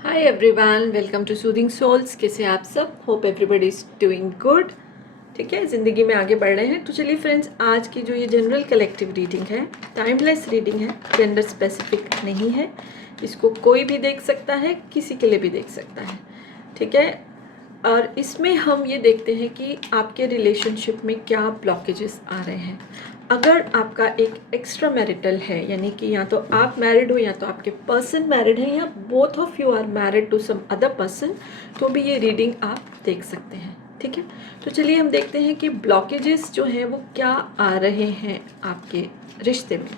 Hi everyone, welcome to soothing souls. कैसे आप सब? Hope everybody is doing good. ठीक है, ज़िंदगी में आगे बढ़ रहे हैं। तो चलिए फ्रेंड्स, आज की जो ये जनरल कलेक्टिव रीडिंग है, टाइमलेस रीडिंग है, जेंडर स्पेसिफिक नहीं है। इसको कोई भी देख सकता है, किसी के लिए भी देख सकता है। ठीक है, और इसमें हम ये देखते हैं कि आपके रिलेशनशिप में क्या ब्लॉकेजेस आ रहे हैं। अगर आपका एक एक्स्ट्रा मैरिटल है, यानी कि या तो आप मैरिड हो या तो आपके पर्सन मैरिड है या both of you are married to some other person, तो भी ये रीडिंग आप देख सकते हैं। ठीक है, तो चलिए हम देखते हैं कि ब्लॉकेजेस जो हैं वो क्या आ रहे हैं आपके रिश्ते में।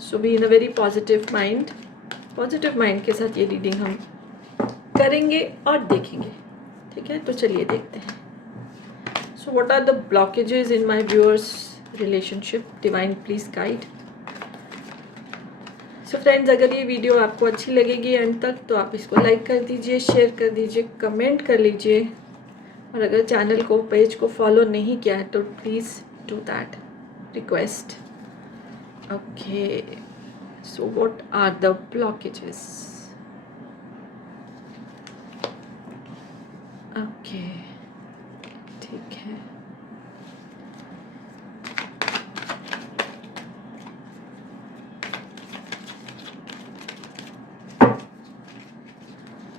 So be in a very positive mind के साथ ये रीडिंग हम करेंगे और देखेंगे। ठीक है, तो चलिए देखते हैं। So what are the blockages in my viewers relationship? Divine please guide. So friends, अगर ये वीडियो आपको अच्छी लगेगी एंड तक, तो आप इसको लाइक कर दीजिए, शेयर कर दीजिए, कमेंट कर लीजिए, और अगर चैनल को, पेज को फॉलो नहीं किया है तो please do that request. Okay, so what are the blockages? Okay, ठीक है।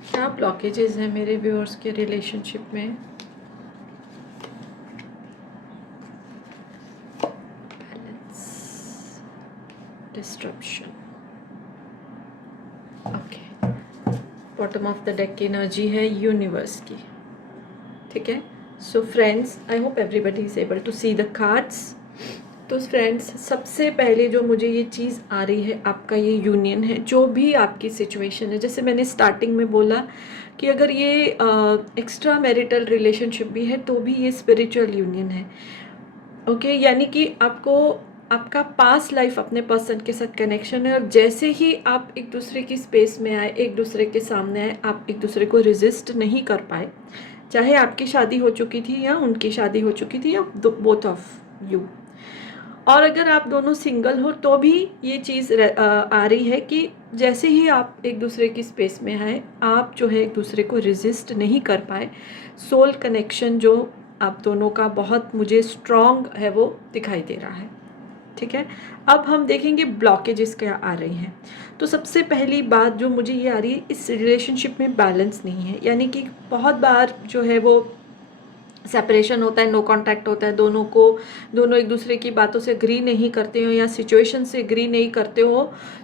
क्या ब्लॉकेजेस हैं मेरे व्यूअर्स के रिलेशनशिप में? Balance, disruption. Okay, bottom of the deck की एनर्जी है यूनिवर्स की। ठीक है, so friends, I hope everybody is able to see the cards. तो फ्रेंड्स, सबसे पहले जो मुझे ये चीज़ आ रही है, आपका ये यूनियन है, जो भी आपकी सिचुएशन है। जैसे मैंने स्टार्टिंग में बोला कि अगर ये एक्स्ट्रा मैरिटल रिलेशनशिप भी है तो भी ये स्पिरिचुअल यूनियन है। ओके, यानी कि आपको आपका पास्ट लाइफ अपने पर्सन के साथ कनेक्शन है, और जैसे ही आप एक दूसरे की स्पेस में आए, एक दूसरे के सामने आए, आप एक दूसरे को रेजिस्ट नहीं कर पाए। चाहे आपकी शादी हो चुकी थी या उनकी शादी हो चुकी थी, या बोथ ऑफ यू। और अगर आप दोनों सिंगल हो तो भी ये चीज़ आ रही है कि जैसे ही आप एक दूसरे की स्पेस में आए, आप जो है एक दूसरे को रेजिस्ट नहीं कर पाए। सोल कनेक्शन जो आप दोनों का बहुत मुझे स्ट्रॉन्ग है वो दिखाई दे रहा है। ठीक है, अब हम देखेंगे ब्लॉकेजेस क्या आ रही हैं। तो सबसे पहली बात जो मुझे ये आ रही है, इस रिलेशनशिप में बैलेंस नहीं है। यानी कि बहुत बार जो है वो सेपरेशन होता है, नो कांटेक्ट होता है, दोनों एक दूसरे की बातों से एग्री नहीं करते हो या सिचुएशन से एग्री नहीं करते हो,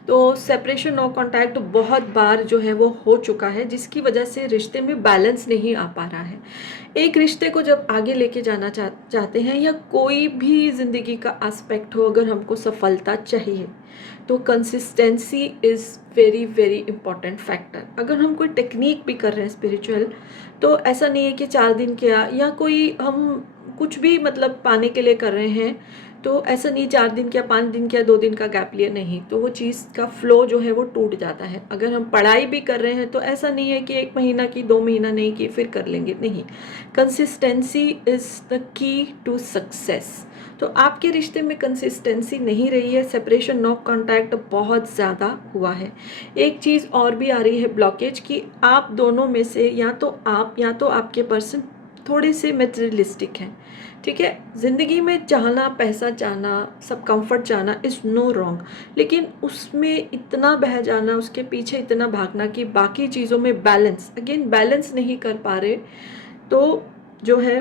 तो सेपरेशन, नो कांटेक्ट बहुत बार जो है वो हो चुका है, जिसकी वजह से रिश्ते में बैलेंस नहीं आ पा रहा है। एक रिश्ते को जब आगे लेके जाना चाहते हैं, या कोई भी ज़िंदगी का एस्पेक्ट हो, अगर हमको सफलता चाहिए तो consistency is very very important factor. अगर हम कोई टेक्निक भी कर रहे हैं स्पिरिचुअल, तो ऐसा नहीं है कि 4 दिन किया या कोई हम कुछ भी मतलब पाने के लिए कर रहे हैं, तो ऐसा नहीं 4 दिन किया, 5 दिन किया, 2 दिन का गैप लिया, नहीं, तो वो चीज़ का फ्लो जो है वो टूट जाता है। अगर हम पढ़ाई भी कर रहे हैं तो ऐसा नहीं है कि 1 महीना की, 2 महीना नहीं की, फिर कर लेंगे, नहीं। Consistency is the key to success. तो आपके रिश्ते में कंसिस्टेंसी नहीं रही है, सेपरेशन, नो कांटेक्ट बहुत ज़्यादा हुआ है। एक चीज़ और भी आ रही है ब्लॉकेज की, आप दोनों में से या तो आप या तो आपके पर्सन थोड़े से मटेरियलिस्टिक हैं। ठीक है, ज़िंदगी में चाहना, पैसा चाहना, सब कंफर्ट चाहना इज़ नो रॉन्ग, लेकिन उसमें इतना बह जाना, उसके पीछे इतना भागना कि बाकी चीज़ों में बैलेंस नहीं कर पा रहे, तो जो है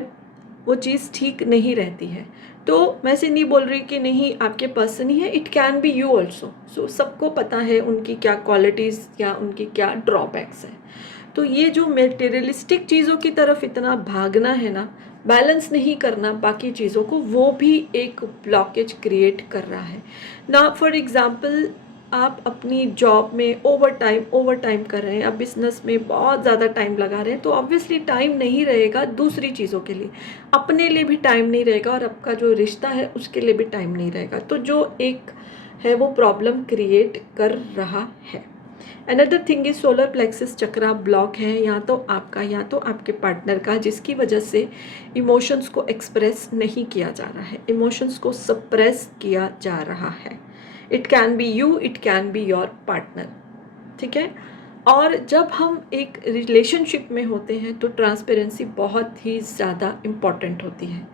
वो चीज़ ठीक नहीं रहती है। तो मैं से नहीं बोल रही कि नहीं आपके पर्सन ही है, it can be you also. So सबको पता है उनकी क्या क्वालिटीज़ या उनकी क्या ड्रॉबैक्स है। तो ये जो मेटेरियलिस्टिक चीज़ों की तरफ इतना भागना है ना, बैलेंस नहीं करना बाकी चीज़ों को, वो भी एक ब्लॉकेज क्रिएट कर रहा है ना। फॉर एग्ज़ाम्पल, आप अपनी जॉब में ओवर टाइम कर रहे हैं, आप बिजनेस में बहुत ज़्यादा टाइम लगा रहे हैं, तो ऑब्वियसली टाइम नहीं रहेगा दूसरी चीज़ों के लिए, अपने लिए भी टाइम नहीं रहेगा, और आपका जो रिश्ता है उसके लिए भी टाइम नहीं रहेगा। तो जो एक है वो प्रॉब्लम क्रिएट कर रहा है। Another thing is solar plexus chakra block है, या तो आपका या तो आपके पार्टनर का, जिसकी वजह से इमोशंस को एक्सप्रेस नहीं किया जा रहा है, इमोशंस को सप्रेस किया जा रहा है। It can be you, it can be your partner. ठीक है, और जब हम एक रिलेशनशिप में होते हैं तो ट्रांसपेरेंसी बहुत ही ज़्यादा इम्पॉर्टेंट होती है।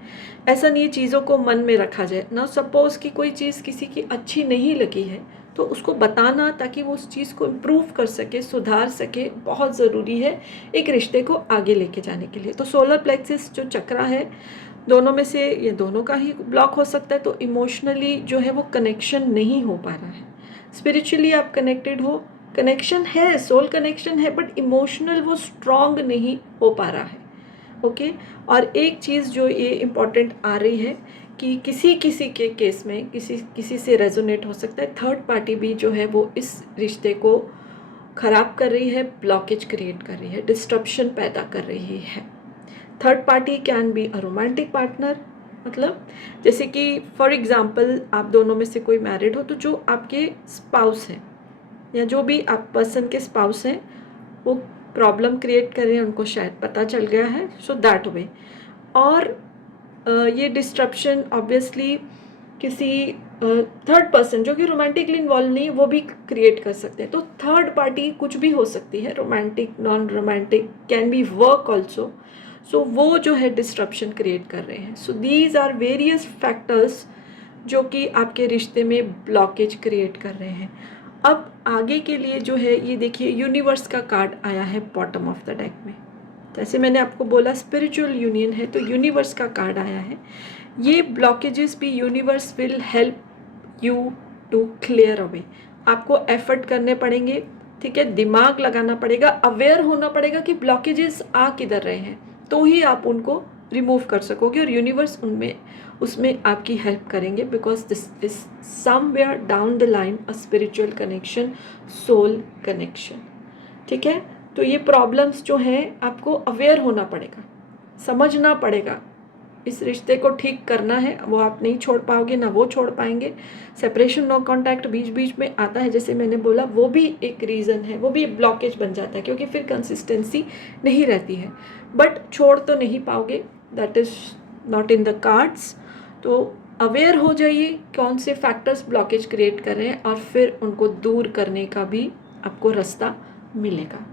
ऐसा नहीं है चीज़ों को मन में रखा जाए ना। सपोज़ कि कोई चीज़ किसी की अच्छी नहीं लगी है तो उसको बताना, ताकि वो उस चीज़ को इम्प्रूव कर सके, सुधार सके, बहुत ज़रूरी है एक रिश्ते को आगे लेके जाने के लिए। तो सोलर प्लेक्सिस जो चक्रा है, दोनों में से ये दोनों का ही ब्लॉक हो सकता है। तो इमोशनली जो है वो कनेक्शन नहीं हो पा रहा है। स्पिरिचुअली आप कनेक्टेड हो, कनेक्शन है, सोल कनेक्शन है, बट इमोशनल वो स्ट्रॉन्ग नहीं हो पा रहा है। ओके। और एक चीज़ जो ये इम्पॉर्टेंट आ रही है कि किसी किसी के केस में किसी से रेजोनेट हो सकता है, थर्ड पार्टी भी जो है वो इस रिश्ते को ख़राब कर रही है, ब्लॉकेज क्रिएट कर रही है, डिस्ट्रप्शन पैदा कर रही है। Third party can be a romantic partner, मतलब जैसे कि फॉर एग्जांपल आप दोनों में से कोई मैरिड हो, तो जो आपके स्पाउस हैं या जो भी आप पर्सन के स्पाउस हैं वो प्रॉब्लम क्रिएट कर रहे हैं, उनको शायद पता चल गया है, सो दैट वे। और ये डिस्ट्रप्शन ऑब्वियसली किसी थर्ड पर्सन जो कि रोमांटिकली इन्वॉल्व नहीं है वो भी क्रिएट कर सकते हैं। तो थर्ड पार्टी कुछ भी हो सकती है, romantic, non romantic, can be work also. So वो जो है डिस्ट्रप्शन क्रिएट कर रहे हैं। So these are various factors जो कि आपके रिश्ते में ब्लॉकेज क्रिएट कर रहे हैं। अब आगे के लिए जो है ये देखिए, यूनिवर्स का कार्ड आया है बॉटम ऑफ द डेक में। जैसे मैंने आपको बोला स्पिरिचुअल यूनियन है, तो यूनिवर्स का कार्ड आया है। ये ब्लॉकेजेस भी universe will help you to clear away. आपको एफर्ट करने पड़ेंगे, ठीक है, दिमाग लगाना पड़ेगा, अवेयर होना पड़ेगा कि ब्लॉकेजेस आ किधर रहे हैं, तो ही आप उनको रिमूव कर सकोगे और यूनिवर्स उसमें आपकी हेल्प करेंगे। Because this is somewhere down the line a spiritual connection, soul connection, ठीक है। तो ये प्रॉब्लम्स जो हैं आपको अवेयर होना पड़ेगा, समझना पड़ेगा। इस रिश्ते को ठीक करना है, वो आप नहीं छोड़ पाओगे, ना वो छोड़ पाएंगे। सेपरेशन, नो कांटेक्ट बीच बीच में आता है, जैसे मैंने बोला, वो भी एक रीज़न है, वो भी ब्लॉकेज बन जाता है, क्योंकि फिर कंसिस्टेंसी नहीं रहती है। बट छोड़ तो नहीं पाओगे, that is not in the cards. तो अवेयर हो जाइए कौन से फैक्टर्स ब्लॉकेज क्रिएट कर रहे हैं, और फिर उनको दूर करने का भी आपको रास्ता मिलेगा,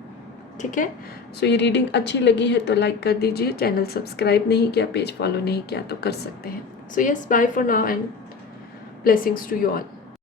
ठीक है। सो ये रीडिंग अच्छी लगी है तो लाइक कर दीजिए, चैनल सब्सक्राइब नहीं किया, पेज फॉलो नहीं किया तो कर सकते हैं। So yes, bye for now and blessings to you all.